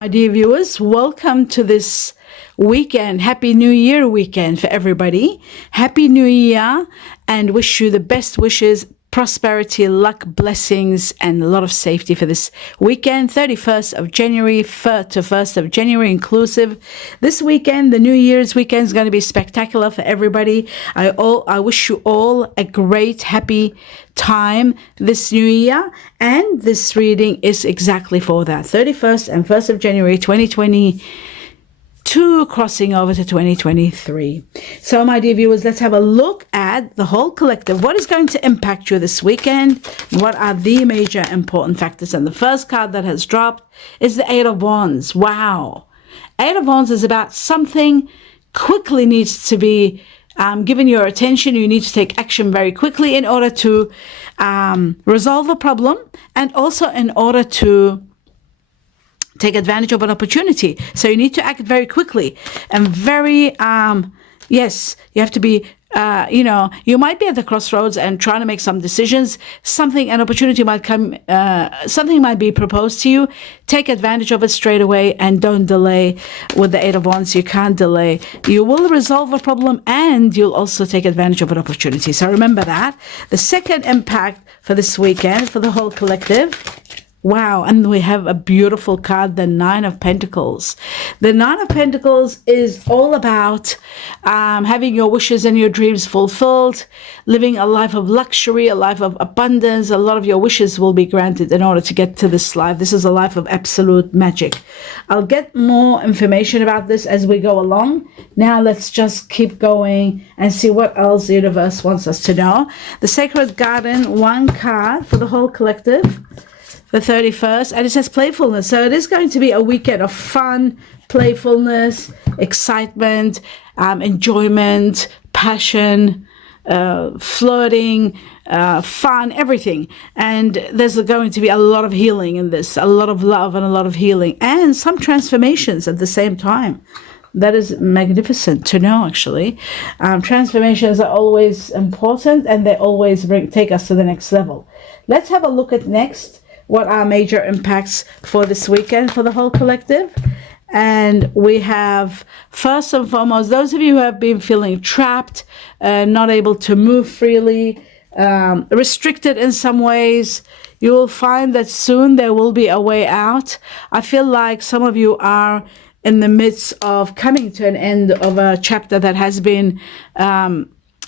My dear viewers, welcome to this weekend. Happy New Year weekend for everybody. Happy New Year, and wish you the best wishes, prosperity, luck, blessings, and a lot of safety for this weekend, 31st of January to 1st of January inclusive. This weekend, the New Year's weekend, is going to be spectacular for everybody. I wish you all a great, happy time this new year, and this reading is exactly for that, 31st and 1st of January 2022 crossing over to 2023. So my dear viewers, let's have a look at the whole collective. What is going to impact you this weekend? What are the major important factors? And the first card that has dropped is the Eight of Wands. Wow. Eight of Wands is about something quickly needs to be given your attention. You need to take action very quickly in order to resolve a problem, and also in order to take advantage of an opportunity. So you need to act very quickly and very, yes, you have to be, you might be at the crossroads and trying to make some decisions. An opportunity might come, something might be proposed to you. Take advantage of it straight away and don't delay. With the Eight of Wands, you can't delay. You will resolve a problem and you'll also take advantage of an opportunity. So remember that. The second impact for this weekend, for the whole collective, wow, and we have a beautiful card, the Nine of Pentacles. The Nine of Pentacles is all about having your wishes and your dreams fulfilled, living a life of luxury, a life of abundance. A lot of your wishes will be granted in order to get to this life. This is a life of absolute magic. I'll get more information about this as we go along. Now let's just keep going and see what else the universe wants us to know. The Sacred Garden, one card for the whole collective, the 31st, and it says playfulness. So it is going to be a weekend of fun, playfulness, excitement, enjoyment, passion, flirting, fun, everything. And there's going to be a lot of healing in this, a lot of love and a lot of healing, and some transformations at the same time. That is magnificent to know, actually. Transformations are always important, and they always take us to the next level. Let's have a look at next what are major impacts for this weekend for the whole collective. And we have, first and foremost, those of you who have been feeling trapped, not able to move freely, restricted in some ways, you will find that soon there will be a way out. I feel like some of you are in the midst of coming to an end of a chapter that has been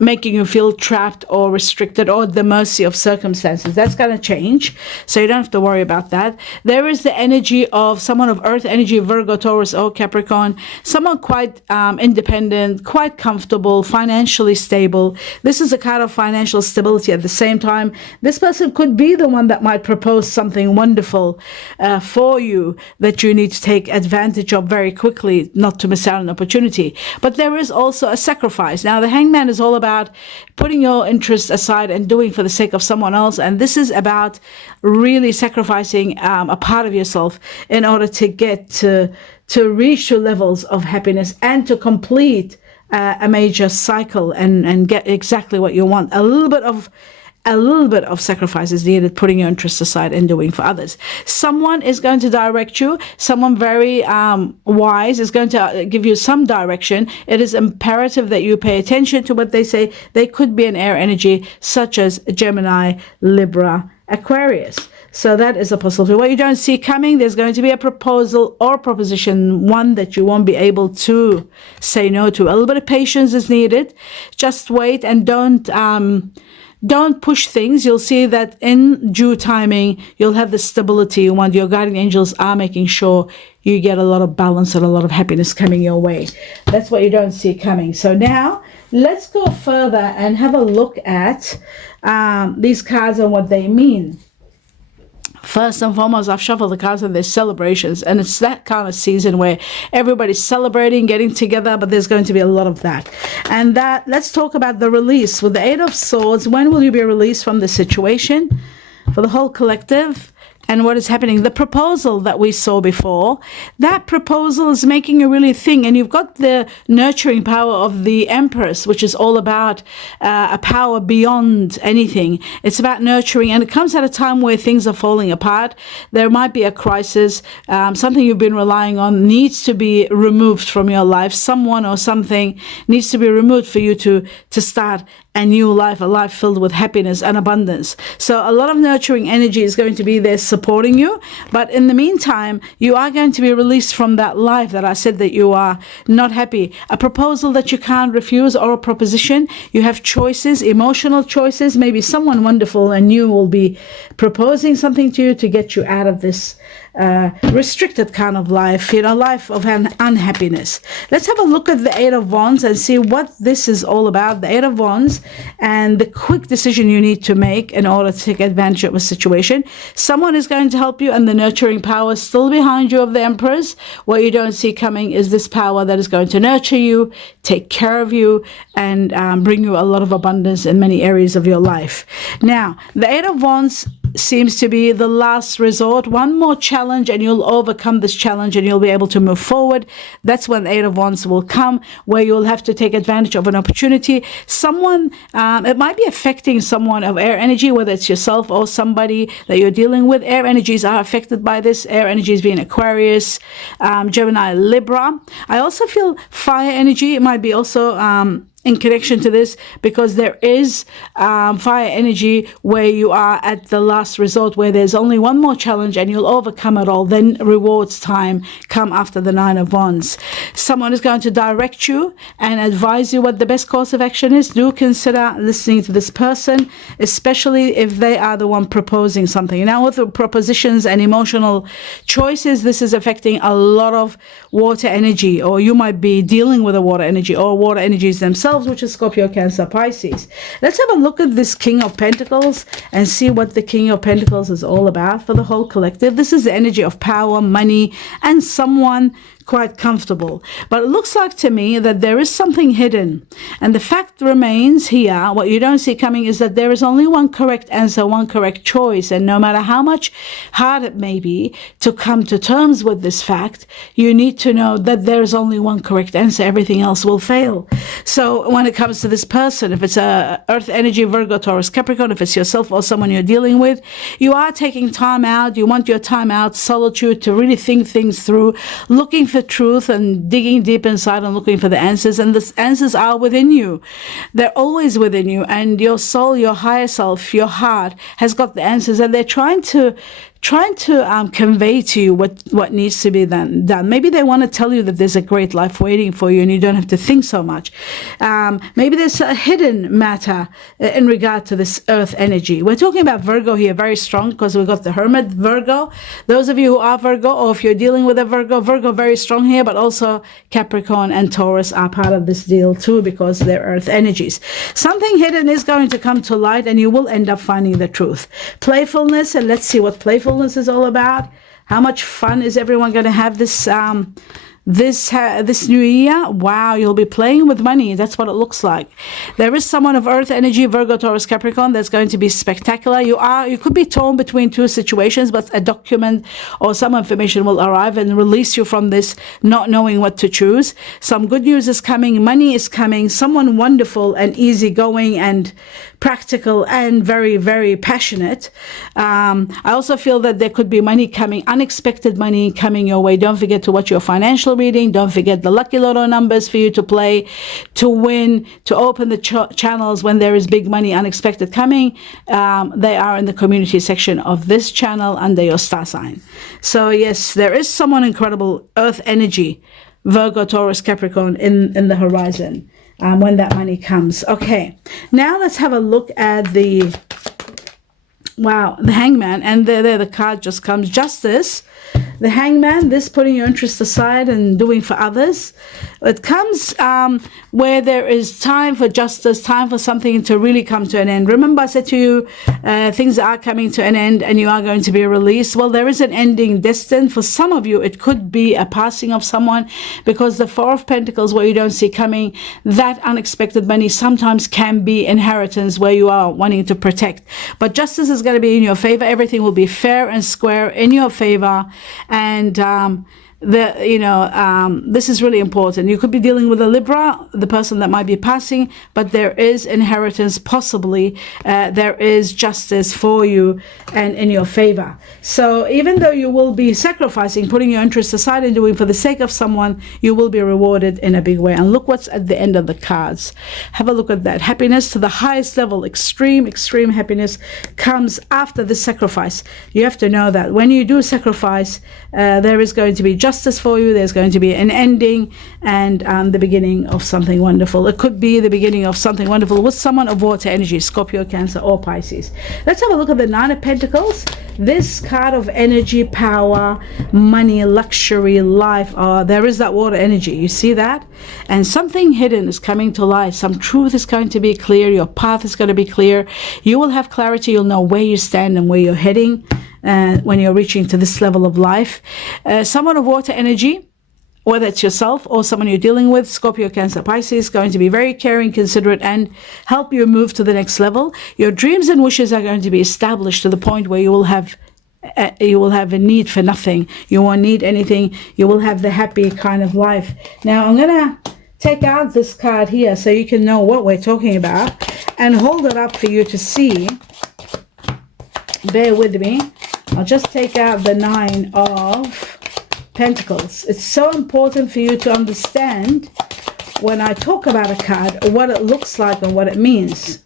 making you feel trapped or restricted or at the mercy of circumstances. That's going to change, so you don't have to worry about that. There is the energy of someone of earth energy, Virgo, Taurus, or Capricorn, someone quite independent, quite comfortable, financially stable. This is a kind of financial stability. At the same time, this person could be the one that might propose something wonderful for you that you need to take advantage of very quickly, not to miss out on an opportunity. But there is also a sacrifice. Now, the Hangman is all about putting your interests aside and doing for the sake of someone else. And this is about really sacrificing a part of yourself in order to get to reach your levels of happiness and to complete a major cycle and get exactly what you want. A little bit of sacrifice is needed, putting your interests aside and doing for others. Someone is going to direct you. Someone very wise is going to give you some direction. It is imperative that you pay attention to what they say. They could be an air energy, such as Gemini, Libra, Aquarius. So that is a possibility. What you don't see coming, there's going to be a proposal or proposition, one that you won't be able to say no to. A little bit of patience is needed. Just wait and don't push things. You'll see that in due timing, you'll have the stability you want. Your guardian angels are making sure you get a lot of balance and a lot of happiness coming your way. That's what you don't see coming. So now let's go further and have a look at these cards and what they mean. First and foremost, I've shuffled the cards and there's celebrations, and it's that kind of season where everybody's celebrating, getting together, but there's going to be a lot of that. And let's talk about the release. With the Eight of Swords, when will you be released from the situation? For the whole collective, and what is happening. The proposal that we saw before, that proposal is making you really think, and you've got the nurturing power of the Empress, which is all about a power beyond anything. It's about nurturing, and it comes at a time where things are falling apart. There might be a crisis. Something you've been relying on needs to be removed from your life. Someone or something needs to be removed for you to start a new life, a life filled with happiness and abundance. So a lot of nurturing energy is going to be there supporting you. But in the meantime, you are going to be released from that life that I said that you are not happy. A proposal that you can't refuse, or a proposition. You have choices, emotional choices. Maybe someone wonderful and new will be proposing something to you to get you out of this restricted kind of life, life of unhappiness. Let's have a look at the Eight of Wands and see what this is all about. The Eight of Wands and the quick decision you need to make in order to take advantage of a situation. Someone is going to help you, and the nurturing power is still behind you of the Empress. What you don't see coming is this power that is going to nurture you, take care of you, and bring you a lot of abundance in many areas of your life. Now, the Eight of Wands seems to be the last resort. One more challenge and you'll overcome this challenge and you'll be able to move forward. That's when the Eight of Wands will come, where you'll have to take advantage of an opportunity. Someone, it might be affecting someone of air energy, whether it's yourself or somebody that you're dealing with. Air energies are affected by this. Air energies being Aquarius, Gemini, Libra. I also feel fire energy. It might be also in connection to this, because there is fire energy where you are at the last resort, where there's only one more challenge and you'll overcome it all. Then rewards time come after the Nine of Wands. Someone is going to direct you and advise you what the best course of action is. Do consider listening to this person, especially if they are the one proposing something. Now, with the propositions and emotional choices, this is affecting a lot of water energy, or you might be dealing with a water energy, or water energies themselves, which is Scorpio, Cancer, Pisces. Let's have a look at this King of Pentacles and see what the King of Pentacles is all about for the whole collective. This is the energy of power, money, and someone quite comfortable. But it looks like to me that there is something hidden. And the fact remains here, what you don't see coming, is that there is only one correct answer, one correct choice. And no matter how much hard it may be to come to terms with this fact, you need to know that there is only one correct answer. Everything else will fail. So when it comes to this person, if it's a Earth energy, Virgo, Taurus, Capricorn, if it's yourself or someone you're dealing with, you are taking time out. You want your time out, solitude, to really think things through, looking for truth and digging deep inside and looking for the answers. And the answers are within you. They're always within you. And your soul, your higher self, your heart has got the answers, and they're trying to convey to you what needs to be done. Maybe they want to tell you that there's a great life waiting for you and you don't have to think so much. Maybe there's a hidden matter in regard to this Earth energy. We're talking about Virgo here, very strong, because we've got the Hermit, Virgo. Those of you who are Virgo, or if you're dealing with a Virgo, very strong here, but also Capricorn and Taurus are part of this deal too, because they're Earth energies. Something hidden is going to come to light, and you will end up finding the truth. Playfulness, and let's see what playfulness is all about. How much fun is everyone going to have this this new year? Wow, you'll be playing with money. That's what it looks like. There is someone of Earth energy, Virgo, Taurus, Capricorn, that's going to be spectacular. You could be torn between two situations, but a document or some information will arrive and release you from this not knowing what to choose. Some good news is coming. Money is coming. Someone wonderful and easygoing and practical and very, very passionate. I also feel that there could be money coming, unexpected money coming your way. Don't forget to watch your financial reading. Don't forget the lucky lotto numbers for you to play, to win, to open the channels when there is big money unexpected coming. They are in the community section of this channel under your star sign. So yes, there is someone incredible, Earth energy, Virgo, Taurus, Capricorn in the horizon. When that money comes. Okay, now let's have a look at the Hangman, and there the card just comes, Justice. The Hangman, this putting your interests aside and doing for others. It comes where there is time for justice, time for something to really come to an end. Remember I said to you, things are coming to an end and you are going to be released. Well, there is an ending destined. For some of you, it could be a passing of someone, because the Four of Pentacles, where you don't see coming, that unexpected money sometimes can be inheritance where you are wanting to protect. But justice is going to be in your favor. Everything will be fair and square in your favor. And this is really important. You could be dealing with a Libra, the person that might be passing, but there is inheritance, possibly. There is justice for you and in your favor. So even though you will be sacrificing, putting your interests aside and doing for the sake of someone, you will be rewarded in a big way. And look what's at the end of the cards. Have a look at that. Happiness to the highest level, extreme happiness comes after the sacrifice. You have to know that when you do sacrifice, there is going to be justice for you. There's going to be an ending and the beginning of something wonderful. It could be the beginning of something wonderful with someone of water energy, Scorpio, Cancer, or Pisces. Let's have a look at the Nine of Pentacles. This card of energy, power, money, luxury, life. There is that water energy. You see that? And something hidden is coming to light. Some truth is going to be clear. Your path is going to be clear. You will have clarity. You'll know where you stand and where you're heading when you're reaching to this level of life. Someone of water energy, whether it's yourself or someone you're dealing with, Scorpio, Cancer, Pisces, going to be very caring, considerate, and help you move to the next level. Your dreams and wishes are going to be established to the point where you will have a need for nothing. You won't need anything. You will have the happy kind of life. Now I'm gonna take out this card here so you can know what we're talking about and hold it up for you to see. Bear with me. I'll just take out the Nine of Pentacles. It's so important for you to understand when I talk about a card, what it looks like and what it means.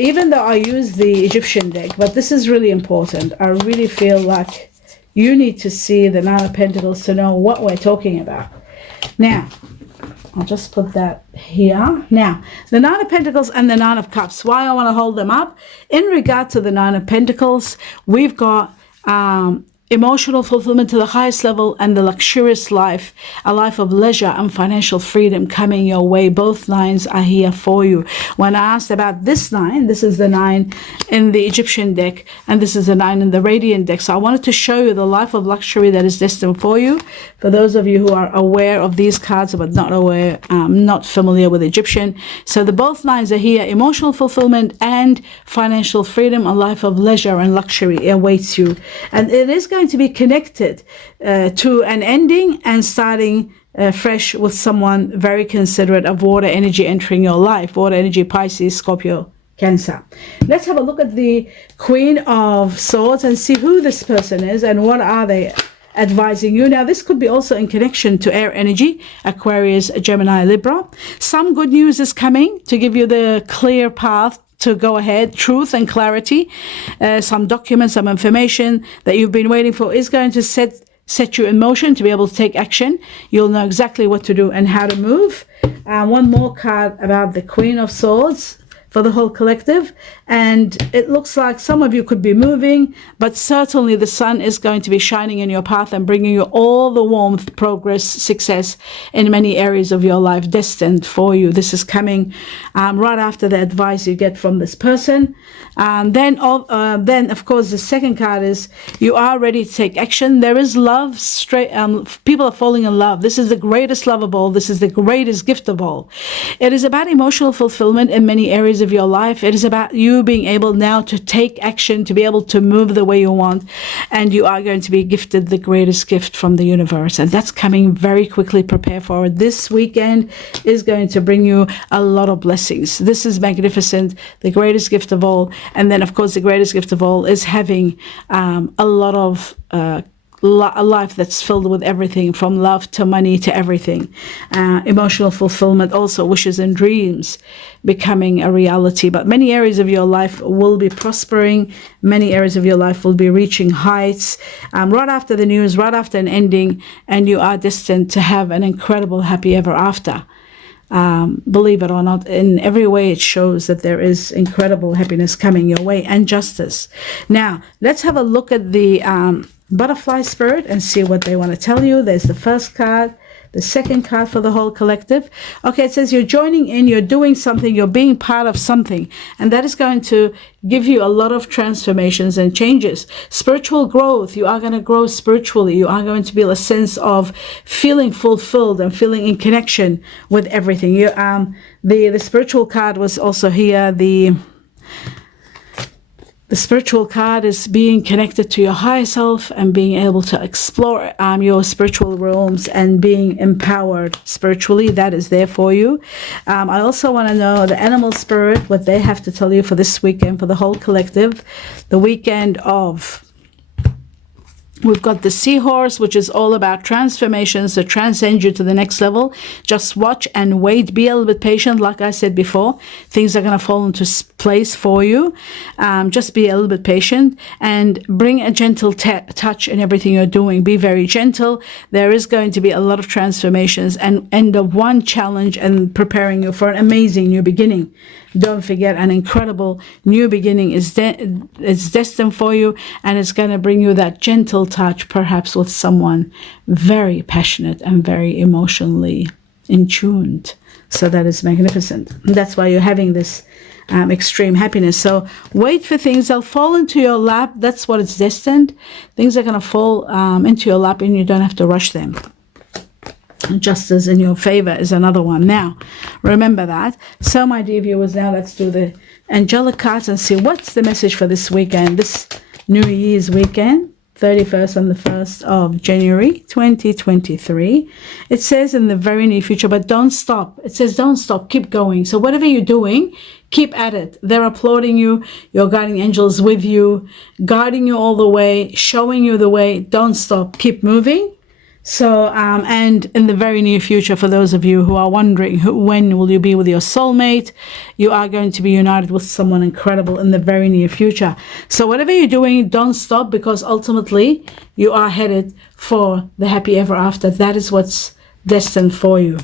Even though I use the Egyptian deck, but this is really important. I really feel like you need to see the Nine of Pentacles to know what we're talking about. Now, I'll just put that here. Now, the Nine of Pentacles and the Nine of Cups. Why I want to hold them up? In regard to the Nine of Pentacles, we've got emotional fulfillment to the highest level and the luxurious life, a life of leisure and financial freedom coming your way. Both nines are here for you. When I asked about this nine, this is the nine in the Egyptian deck, and this is the nine in the Radiant deck. So I wanted to show you the life of luxury that is destined for you. For those of you who are aware of these cards but not aware, not familiar with Egyptian. So the both nines are here. Emotional fulfillment and financial freedom, a life of leisure and luxury awaits you. And it is going to be connected to an ending and starting fresh with someone very considerate of water energy entering your life. Water energy, Pisces, Scorpio, Cancer. Let's have a look at the Queen of Swords and see who this person is and what are they advising you. Now, this could be also in connection to air energy, Aquarius, Gemini, Libra. Some good news is coming to give you the clear path to go ahead, truth and clarity. Some documents, some information that you've been waiting for is going to set you in motion to be able to take action. You'll know exactly what to do and how to move. One more card about the Queen of Swords for the whole collective, and it looks like some of you could be moving, but certainly the sun is going to be shining in your path and bringing you all the warmth, progress, success in many areas of your life destined for you. This is coming right after the advice you get from this person. Then of course the second card is you are ready to take action. There is love. People are falling in love. This is the greatest love of all. This is the greatest gift of all. It is about emotional fulfillment in many areas of your life. It is about you being able now to take action, to be able to move the way you want, and you are going to be gifted the greatest gift from the universe, and that's coming very quickly. Prepare for it. This weekend is going to bring you a lot of blessings. This is magnificent, the greatest gift of all. And then of course the greatest gift of all is having a lot of a life that's filled with everything from love to money to everything. Emotional fulfillment, also wishes and dreams becoming a reality. But many areas of your life will be prospering. Many areas of your life will be reaching heights. Right after the news, right after an ending, and you are destined to have an incredible happy ever after. Believe it or not, in every way it shows that there is incredible happiness coming your way and justice. Now, let's have a look at the butterfly spirit and see what they want to tell you. There's the first card, the second card for the whole collective. Okay, it says you're joining in, you're doing something, you're being part of something, and that is going to give you a lot of transformations and changes. Spiritual growth, you are going to grow spiritually. You are going to feel a sense of feeling fulfilled and feeling in connection with everything. The spiritual card was also here. The spiritual card is being connected to your higher self and being able to explore your spiritual realms and being empowered spiritually. That is there for you. I also want to know the animal spirit, what they have to tell you for this weekend, for the whole collective. The weekend of... We've got the seahorse, which is all about transformations to transcend you to the next level. Just watch and wait. Be a little bit patient. Like I said before, things are going to fall into place for you. Just be a little bit patient and bring a gentle touch in everything you're doing. Be very gentle. There is going to be a lot of transformations and end of one challenge and preparing you for an amazing new beginning. Don't forget, an incredible new beginning is destined for you, and it's going to bring you that gentle touch, perhaps with someone very passionate and very emotionally in tuned. So that is magnificent. That's why you're having this extreme happiness. So wait for things. They'll fall into your lap. That's what it's destined. Things are going to fall into your lap, and you don't have to rush them. Justice in your favor is another one. Now, remember that. So, my dear viewers, now let's do the angelic cards and see what's the message for this weekend, this New Year's weekend, 31st and the 1st of January 2023. It says in the very near future, but don't stop. It says don't stop, keep going. So whatever you're doing, keep at it. They're applauding you. Your guardian angels with you, guiding you all the way, showing you the way. Don't stop, keep moving. So, and in the very near future, for those of you who are wondering when will you be with your soulmate, you are going to be united with someone incredible in the very near future. So whatever you're doing, don't stop, because ultimately you are headed for the happy ever after. That is what's destined for you.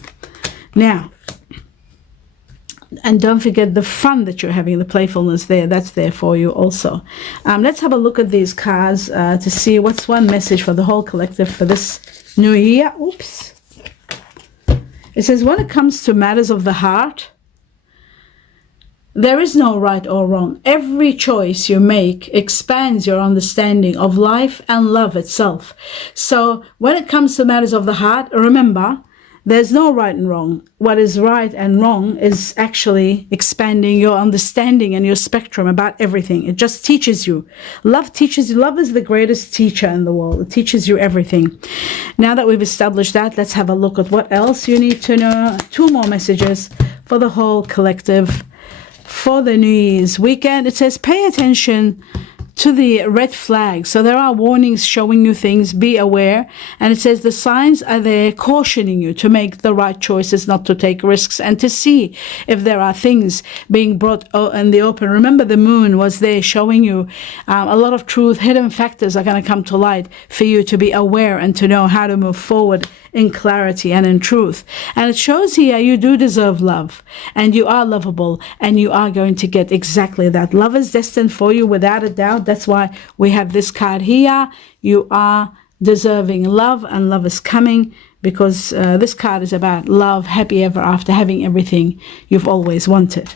Now, and don't forget the fun that you're having, the playfulness there, that's there for you also. Let's have a look at these cards to see what's one message for the whole collective for this New Year. Oops. It says, when it comes to matters of the heart, there is no right or wrong. Every choice you make expands your understanding of life and love itself. So when it comes to matters of the heart, remember, there's no right and wrong. What is right and wrong is actually expanding your understanding and your spectrum about everything. It just teaches you. Love teaches you. Love is the greatest teacher in the world. It teaches you everything. Now that we've established that, let's have a look at what else you need to know. 2 more messages for the whole collective for the New Year's weekend. It says, pay attention to the red flag. So there are warnings showing you things, be aware. And it says the signs are there cautioning you to make the right choices, not to take risks, and to see if there are things being brought in the open. Remember, the moon was there showing you a lot of truth. Hidden factors are going to come to light for you to be aware and to know how to move forward in clarity and in truth. And it shows here you do deserve love, and you are lovable, and you are going to get exactly that. Love is destined for you without a doubt. That's why we have this card here. You are deserving love, and love is coming, because this card is about love, happy ever after, having everything you've always wanted.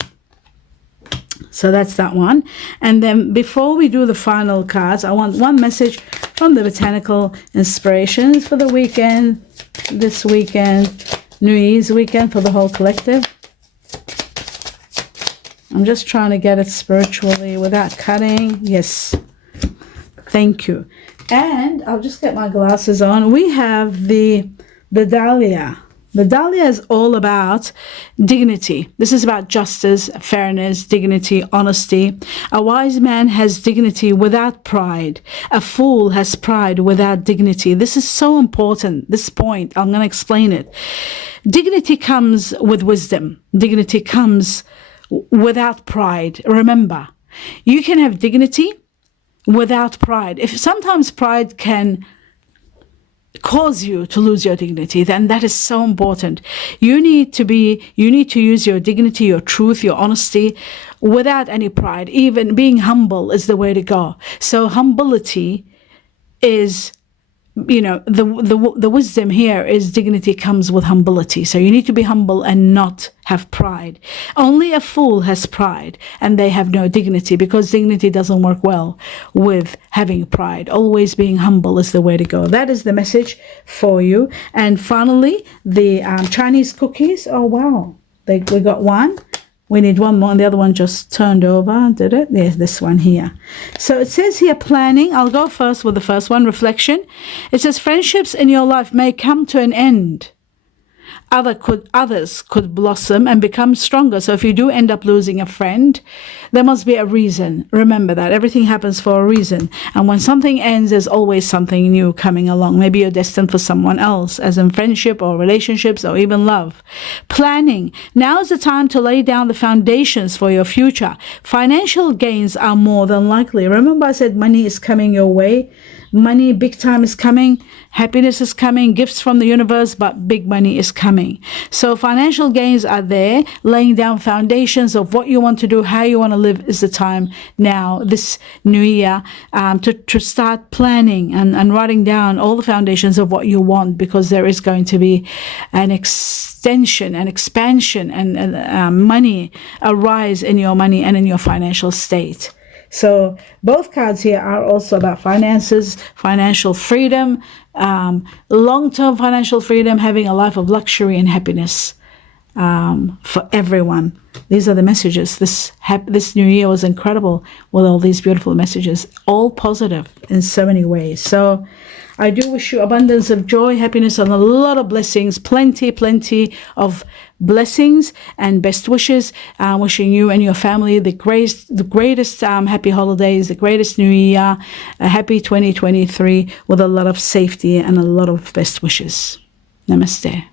So that's that one. And then before we do the final cards, I want one message from the Botanical Inspirations for the weekend, this weekend, New Year's weekend, for the whole collective. I'm just trying to get it spiritually without cutting. Yes. Thank you. And I'll just get my glasses on. We have the Dahlia. The Dahlia is all about dignity. This is about justice, fairness, dignity, honesty. A wise man has dignity without pride. A fool has pride without dignity. This is so important, this point. I'm going to explain it. Dignity comes with wisdom. Dignity comes without pride. Remember, you can have dignity without pride. If sometimes pride can cause you to lose your dignity, then that is so important. You need to use your dignity, your truth, your honesty without any pride. Even being humble is the way to go. So humility is, you know, the wisdom here is dignity comes with humility. So you need to be humble and not have pride. Only a fool has pride, and they have no dignity, because dignity doesn't work well with having pride. Always being humble is the way to go. That is the message for you. And finally, the Chinese cookies. Oh wow, we got one. We need one more, and the other one just turned over, did it? There's this one here. So it says here, planning. I'll go first with the first one, reflection. It says, friendships in your life may come to an end. Others could blossom and become stronger. So if you do end up losing a friend, there must be a reason. Remember that everything happens for a reason. And when something ends, there's always something new coming along. Maybe you're destined for someone else, as in friendship or relationships or even love. Planning. Now is the time to lay down the foundations for your future. Financial gains are more than likely. Remember I said money is coming your way. Money, big time is coming. Happiness is coming. Gifts from the universe, but big money is coming. So financial gains are there. Laying down foundations of what you want to do, how you want to live is the time now, this new year, to start planning and writing down all the foundations of what you want, because there is going to be an extension, an expansion, and money, a rise in your money and in your financial state. So both cards here are also about finances, financial freedom, long-term financial freedom, having a life of luxury and happiness for everyone. These are the messages. This new year was incredible with all these beautiful messages, all positive in so many ways. So I do wish you abundance of joy, happiness, and a lot of blessings, plenty of blessings and best wishes. Wishing you and your family the greatest happy holidays, the greatest new year, a happy 2023 with a lot of safety and a lot of best wishes. Namaste.